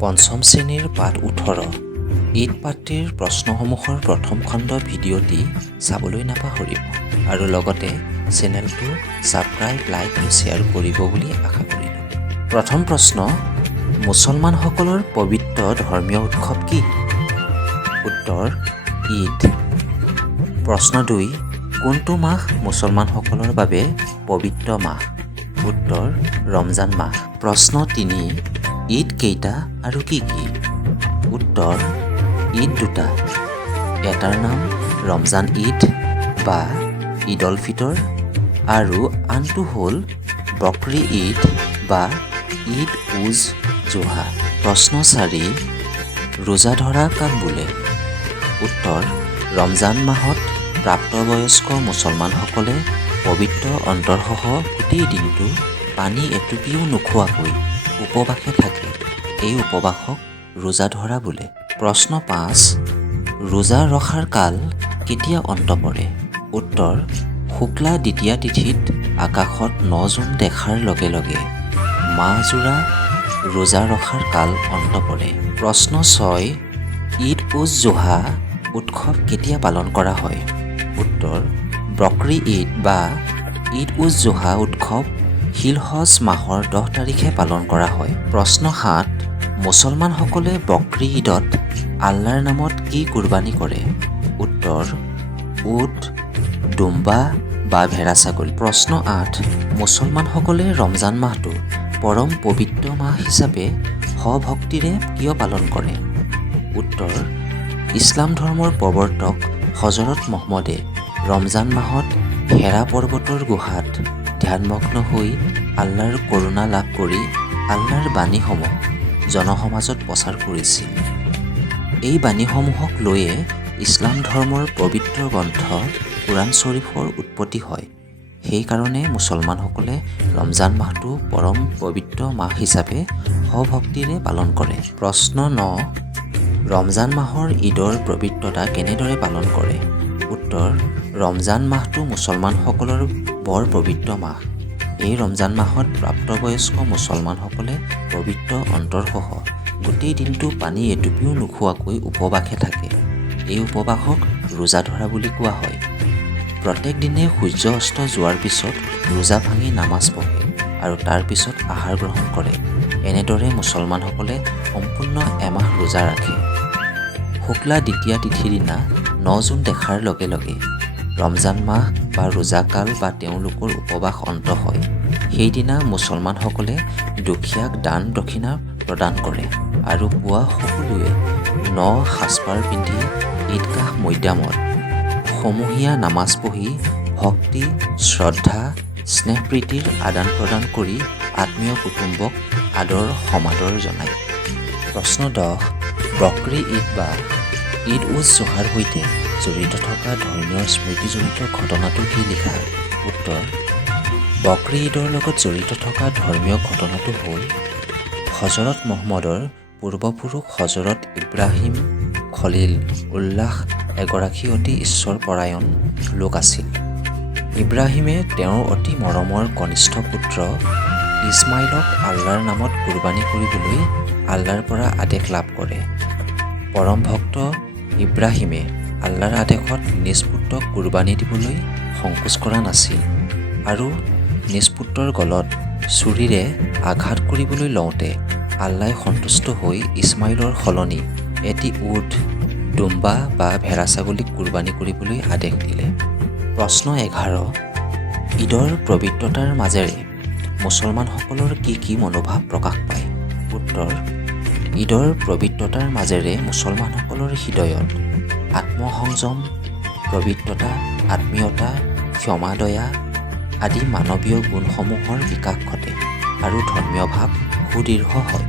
পঞ্চম শ্ৰেণীৰ পাঠ 18 ঈদ পাঠটিৰ প্ৰশ্নসমূহৰ প্ৰথম খণ্ড ভিডিঅ'টি চাবলৈ নাপাহৰিব আৰু লগতে চেনেলটো ছাবস্ক্ৰাইব, লাইক আৰু শ্বেয়াৰ কৰিব বুলি আশা কৰিলোঁ। প্ৰথম প্ৰশ্ন, মুছলমানসকলৰ পবিত্ৰ ধৰ্মীয় উৎসৱ কি? উত্তৰ ঈদ। প্ৰশ্ন 2, কোনটো মাহ মুছলমানসকলৰ বাবে পবিত্ৰ মাহ? উত্তৰ ৰমজান মাহ। প্ৰশ্ন 3, ঈদ কেইটা আৰু কি কি? উত্তৰ ঈদ দুটা। এটাৰ নাম ৰমজান ঈদ বা ঈদ উল ফিতৰ আৰু আনটো হ'ল বকৰী ঈদ বা ঈদ উজ জোহা। প্ৰশ্ন 4, ৰোজা ধৰা কাক বোলে? উত্তৰ ৰমজান মাহত প্ৰাপ্তবয়স্ক মুছলমানসকলে পবিত্ৰ অন্তৰসহ গোটেই দিনটো পানী এটুপিও নোখোৱাকৈ উপবাসে থাকে। এই উপবাসক ৰোজা ধৰা বোলে। প্ৰশ্ন 5, ৰোজা ৰখাৰ কাল কেতিয়া অন্ত পৰে? উত্তৰ শুক্লা দ্বিতীয়া তিথিত আকাশত 9 জোন দেখাৰ লগে লগে মাহজোৰা ৰোজা ৰখাৰ কাল অন্ত পৰে। প্ৰশ্ন 6, ঈদ উজ জোহা উৎসৱ কেতিয়া পালন কৰা হয়? উত্তৰ বকৰী ঈদ বা ঈদ উজ জোহা উৎসৱ জিলহজ মাহৰ 10 তাৰিখে পালন কৰা হয়। প্ৰশ্ন 7, মুছলমানসকলে বকৰী ঈদত আল্লাহৰ নামত কি কুৰবানী কৰে? উত্তৰ উট, দুম্বা বা ভেড়া ছাগলী। প্ৰশ্ন 8, মুছলমানসকলে ৰমজান মাহটো পৰম পবিত্ৰ মাহ হিচাপে সভক্তিৰে কিয় পালন কৰে? উত্তৰ ইছলাম ধৰ্মৰ প্ৰৱৰ্তক হজৰত মহম্মদে ৰমজান মাহত হেৰা পৰ্বতৰ গুহাত ধ্যানমগ্ন হৈ আল্লাহৰ কৰুণা লাভ কৰি আল্লাহৰ বাণীসমূহ জনসমাজত প্ৰচাৰ কৰিছিল। এই বাণীসমূহক লৈয়ে ইছলাম ধৰ্মৰ পবিত্ৰ গ্ৰন্থ কুৰাণ শ্বৰীফৰ উৎপত্তি হয়। সেইকাৰণে মুছলমানসকলে ৰমজান মাহটো পৰম পবিত্ৰ মাহ হিচাপে সভক্তিৰে পালন কৰে। প্ৰশ্ন 9, ৰমজান মাহৰ ঈদৰ পবিত্ৰতা কেনেদৰে পালন কৰে? উত্তৰ ৰমজান মাহটো মুছলমানসকলৰ বৰ পবিত্ৰ মাহ। এই ৰমজান মাহত প্ৰাপ্তবয়স্ক মুছলমানসকলে পবিত্ৰ অন্তৰসহ গোটেই দিনটো পানী এটুপিও নোখোৱাকৈ উপবাসে থাকে। এই উপবাসক ৰোজা ধৰা বুলি কোৱা হয়। প্ৰত্যেক দিনে সূৰ্য অস্ত যোৱাৰ পিছত ৰোজা ভাঙি নামাজ পঢ়ে আৰু তাৰ পিছত আহাৰ গ্ৰহণ কৰে। এনেদৰে মুছলমানসকলে সম্পূৰ্ণ এমাহ ৰোজা ৰাখে। শুক্লা দ্বিতীয়া তিথিৰ দিনা 9 জোন দেখাৰ লগে লগে ৰমজান মাহ বা ৰোজাকাল বা তেওঁলোকৰ উপবাস অন্ত হয়। সেইদিনা মুছলমানসকলে দুখীয়াক দান দক্ষিণা প্ৰদান কৰে আৰু পুৱা সকলোৱে ন সাজপাৰ পিন্ধি ঈদগাহ মৈদামত সমূহীয়া নামাজ পঢ়ি ভক্তি, শ্ৰদ্ধা, স্নেহ প্ৰীতিৰ আদান প্ৰদান কৰি আত্মীয় কুটুম্বক আদৰ সমাদৰ জনায়। প্ৰশ্ন 10, বকৰী ঈদ বা ঈদ উজ জোহাৰ সৈতে জড়িত থকা ধৰ্মীয় স্মৃতিজড়িত ঘটনাটো কি লিখা? উত্তৰ বকৰী ঈদৰ লগত জড়িত থকা ধৰ্মীয় ঘটনাটো হ'ল হজৰত মহম্মদৰ পূৰ্বপুৰুষ হজৰত ইব্ৰাহিম খলিল উল্লাহ এগৰাকী অতি ঈশ্বৰপৰায়ণ লোক আছিল। ইব্ৰাহিমে তেওঁৰ অতি মৰমৰ কনিষ্ঠ পুত্ৰ ইছমাইলক আল্লাহৰ নামত কুৰবানী কৰিবলৈ আল্লাহৰ পৰা আদেশ লাভ কৰে। পৰম ভক্ত ইব্ৰাহিমে আল্লাহৰ আদেশত নিজ পুত্ৰক কুৰবানী দিবলৈ সংকোচ কৰা নাছিল আৰু নিজ পুত্ৰৰ গলত ছুৰীৰে আঘাত কৰিবলৈ লওঁতে আল্লাহে সন্তুষ্ট হৈ ইছমাইলৰ সলনি এটি উট, দুম্বা বা ভেড়া ছাগলীক কুৰবানী কৰিবলৈ আদেশ দিলে। প্ৰশ্ন 11, ঈদৰ পবিত্ৰতাৰ মাজেৰে মুছলমানসকলৰ কি কি মনোভাৱ প্ৰকাশ পায়? উত্তৰ ঈদৰ পবিত্ৰতাৰ মাজেৰে মুছলমানসকলৰ হৃদয়ত আত্মসংযম, পবিত্ৰতা, আত্মীয়তা, ক্ষমা, দয়া আদি মানৱীয় গুণসমূহৰ বিকাশ ঘটে আৰু ধৰ্মীয় ভাৱ সুদৃঢ় হয়।